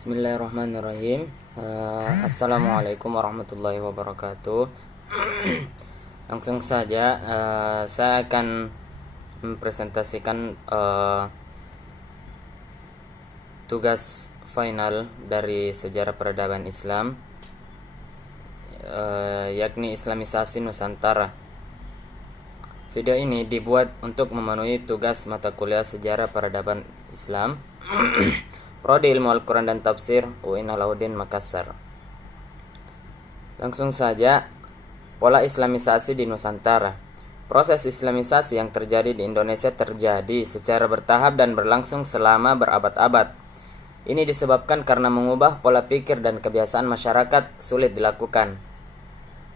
Bismillahirrahmanirrahim. Assalamualaikum warahmatullahi wabarakatuh. Langsung saja, saya akan mempresentasikan tugas final dari sejarah peradaban Islam, yakni Islamisasi Nusantara. Video ini dibuat untuk memenuhi tugas mata kuliah sejarah peradaban Islam Prodi Ilmu Al-Quran dan Tafsir UIN Alauddin Makassar. Langsung saja, pola Islamisasi di Nusantara. Proses Islamisasi yang terjadi di Indonesia terjadi secara bertahap dan berlangsung selama berabad-abad. Ini disebabkan karena mengubah pola pikir dan kebiasaan masyarakat sulit dilakukan.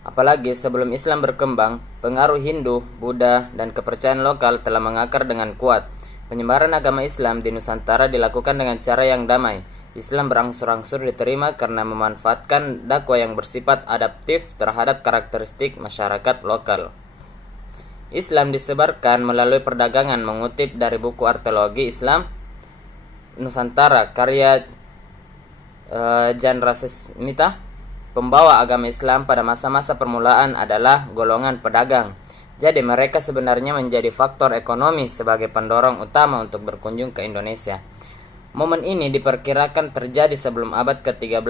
Apalagi sebelum Islam berkembang, pengaruh Hindu, Buddha, dan kepercayaan lokal telah mengakar dengan kuat. Penyebaran agama Islam di Nusantara dilakukan dengan cara yang damai. Islam berangsur-angsur diterima karena memanfaatkan dakwah yang bersifat adaptif terhadap karakteristik masyarakat lokal. Islam disebarkan melalui perdagangan. Mengutip dari buku Arkeologi Islam Nusantara karya Jan Rasesmita, pembawa agama Islam pada masa-masa permulaan adalah golongan pedagang. Jadi mereka sebenarnya menjadi faktor ekonomi sebagai pendorong utama untuk berkunjung ke Indonesia. Momen ini diperkirakan terjadi sebelum abad ke-13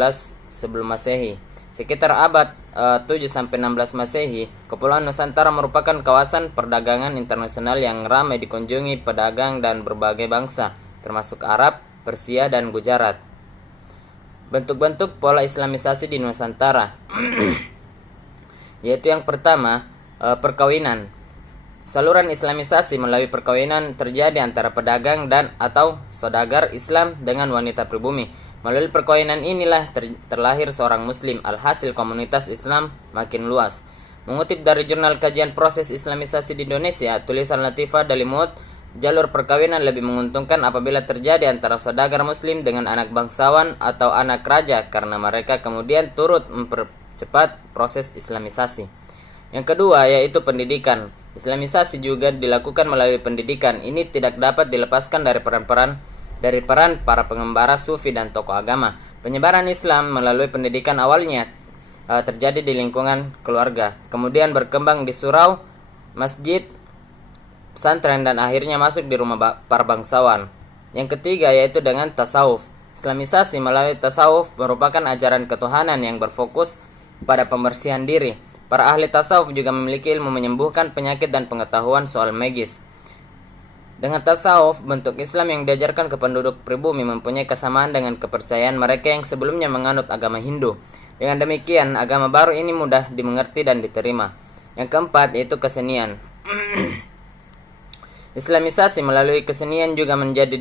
sebelum Masehi. Sekitar abad 7-16 Masehi, Kepulauan Nusantara merupakan kawasan perdagangan internasional yang ramai dikunjungi pedagang dan berbagai bangsa, termasuk Arab, Persia, dan Gujarat. Bentuk-bentuk pola Islamisasi di Nusantara yaitu yang pertama, perkawinan. Saluran Islamisasi melalui perkawinan terjadi antara pedagang dan atau saudagar Islam dengan wanita pribumi. Melalui perkawinan inilah terlahir seorang Muslim. Alhasil komunitas Islam makin luas. Mengutip dari jurnal kajian proses Islamisasi di Indonesia, tulisan Latifah Dalimut, jalur perkawinan lebih menguntungkan apabila terjadi antara saudagar Muslim dengan anak bangsawan atau anak raja karena mereka kemudian turut mempercepat proses Islamisasi. Yang kedua yaitu pendidikan. Islamisasi juga dilakukan melalui pendidikan. Ini tidak dapat dilepaskan dari peran para pengembara sufi dan tokoh agama. Penyebaran Islam melalui pendidikan awalnya terjadi di lingkungan keluarga, kemudian berkembang di surau, masjid, pesantren, dan akhirnya masuk di rumah para bangsawan. Yang ketiga yaitu dengan tasawuf. Islamisasi melalui tasawuf merupakan ajaran ketuhanan yang berfokus pada pembersihan diri. Para ahli tasawuf juga memiliki ilmu menyembuhkan penyakit dan pengetahuan soal magis. Dengan tasawuf, bentuk Islam yang diajarkan ke penduduk pribumi mempunyai kesamaan dengan kepercayaan mereka yang sebelumnya menganut agama Hindu. Dengan demikian, agama baru ini mudah dimengerti dan diterima. Yang keempat yaitu kesenian. Islamisasi melalui kesenian juga menjadi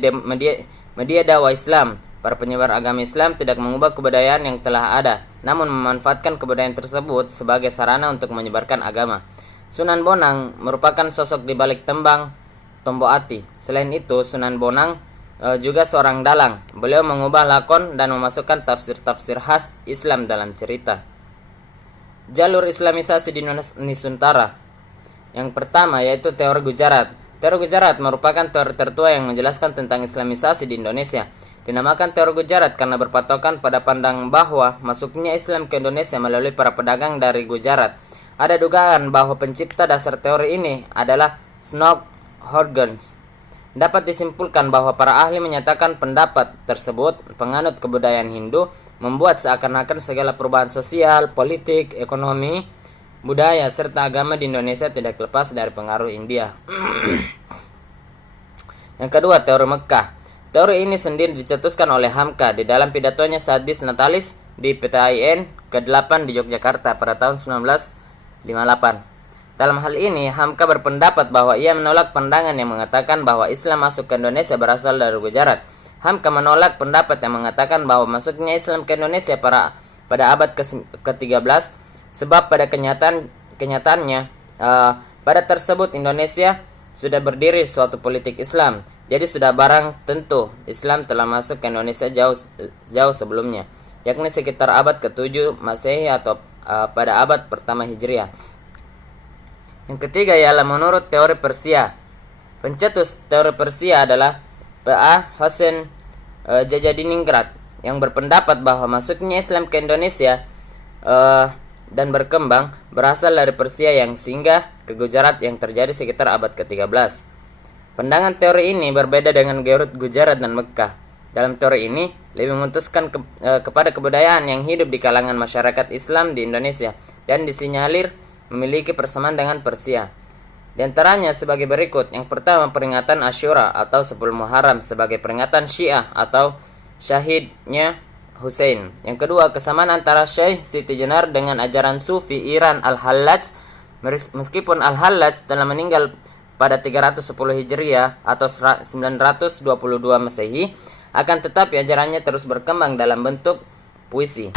media dakwah Islam. Para penyebar agama Islam tidak mengubah kebudayaan yang telah ada, namun memanfaatkan kebudayaan tersebut sebagai sarana untuk menyebarkan agama. Sunan Bonang merupakan sosok di balik tembang Tombo Ati. Selain itu, Sunan Bonang juga seorang dalang. Beliau mengubah lakon dan memasukkan tafsir-tafsir khas Islam dalam cerita. Jalur Islamisasi di Nusantara. Yang pertama yaitu teori Gujarat. Teori Gujarat merupakan teori tertua yang menjelaskan tentang Islamisasi di Indonesia. Dinamakan teori Gujarat karena berpatokan pada pandang bahwa masuknya Islam ke Indonesia melalui para pedagang dari Gujarat. Ada dugaan bahwa pencipta dasar teori ini adalah Snow Horgens. Dapat disimpulkan bahwa para ahli menyatakan pendapat tersebut penganut kebudayaan Hindu membuat seakan-akan segala perubahan sosial, politik, ekonomi, budaya, serta agama di Indonesia tidak lepas dari pengaruh India. Yang kedua, teori Mekah. Teori ini sendiri dicetuskan oleh Hamka di dalam pidatonya Sadis Natalis di PTIN ke-8 di Yogyakarta pada tahun 1958. Dalam hal ini, Hamka berpendapat bahwa ia menolak pandangan yang mengatakan bahwa Islam masuk ke Indonesia berasal dari Gujarat. Hamka menolak pendapat yang mengatakan bahwa masuknya Islam ke Indonesia pada abad ke-13 sebab pada kenyataannya pada tersebut Indonesia sudah berdiri suatu politik Islam. Jadi sudah barang tentu Islam telah masuk ke Indonesia jauh sebelumnya, yakni sekitar abad ke-7 Masehi atau pada abad pertama Hijriah. Yang ketiga ialah menurut teori Persia. Pencetus teori Persia adalah P.A. Hossein Jajadiningrat. yang berpendapat bahwa masuknya Islam ke Indonesia dan berkembang berasal dari Persia yang singgah ke Gujarat yang terjadi sekitar abad ke-13. Pandangan teori ini berbeda dengan Gujarat dan Mekkah. Dalam teori ini lebih memutuskan kepada kebudayaan yang hidup di kalangan masyarakat Islam di Indonesia dan disinyalir memiliki persamaan dengan Persia. Di antaranya sebagai berikut. Yang pertama, peringatan Asyura atau 10 Muharram sebagai peringatan Syiah atau syahidnya Hussein. Yang kedua, kesamaan antara Syekh Siti Jenar dengan ajaran Sufi Iran Al-Hallaj. Meskipun Al-Hallaj telah meninggal pada 310 Hijriah atau 922 Masehi, akan tetapi ajarannya terus berkembang dalam bentuk puisi.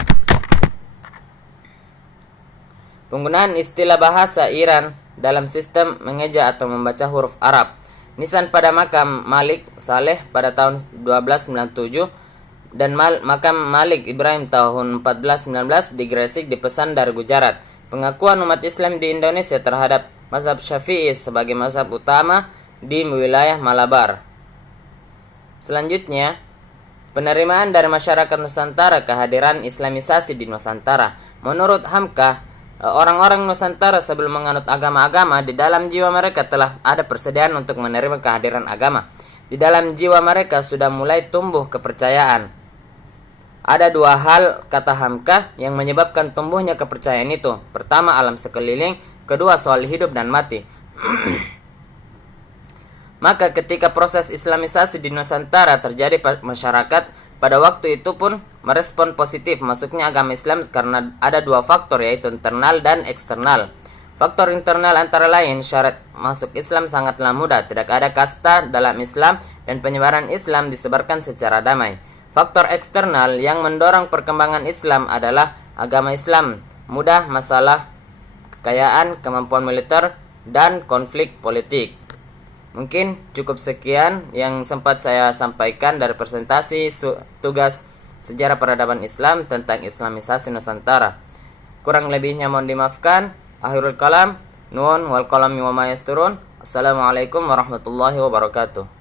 Penggunaan istilah bahasa Iran dalam sistem mengeja atau membaca huruf Arab. Nisan pada makam Malik Saleh pada tahun 1297 dan makam Malik Ibrahim tahun 1419 di Gresik dipesan dari Gujarat. Pengakuan umat Islam di Indonesia terhadap mazhab Syafi'i sebagai mazhab utama di wilayah Malabar. Selanjutnya, penerimaan dari masyarakat Nusantara kehadiran Islamisasi di Nusantara. Menurut Hamka, orang-orang Nusantara sebelum menganut agama-agama, di dalam jiwa mereka telah ada persediaan untuk menerima kehadiran agama. Di dalam jiwa mereka sudah mulai tumbuh kepercayaan. Ada dua hal, kata Hamka, yang menyebabkan tumbuhnya kepercayaan itu. Pertama, alam sekeliling. Kedua, soal hidup dan mati. Maka ketika proses Islamisasi di Nusantara terjadi, masyarakat pada waktu itu pun merespon positif masuknya agama Islam karena ada dua faktor, yaitu internal dan eksternal. Faktor internal antara lain syarat masuk Islam sangatlah mudah, tidak ada kasta dalam Islam dan penyebaran Islam disebarkan secara damai. Faktor eksternal yang mendorong perkembangan Islam adalah agama Islam mudah masalah kekayaan, kemampuan militer, dan konflik politik. Mungkin cukup sekian yang sempat saya sampaikan dari presentasi tugas sejarah peradaban Islam tentang Islamisasi Nusantara. Kurang lebihnya mohon dimaafkan. Akhirul kalam, nuwun wal qalami wa ma yasturun. Assalamualaikum warahmatullahi wabarakatuh.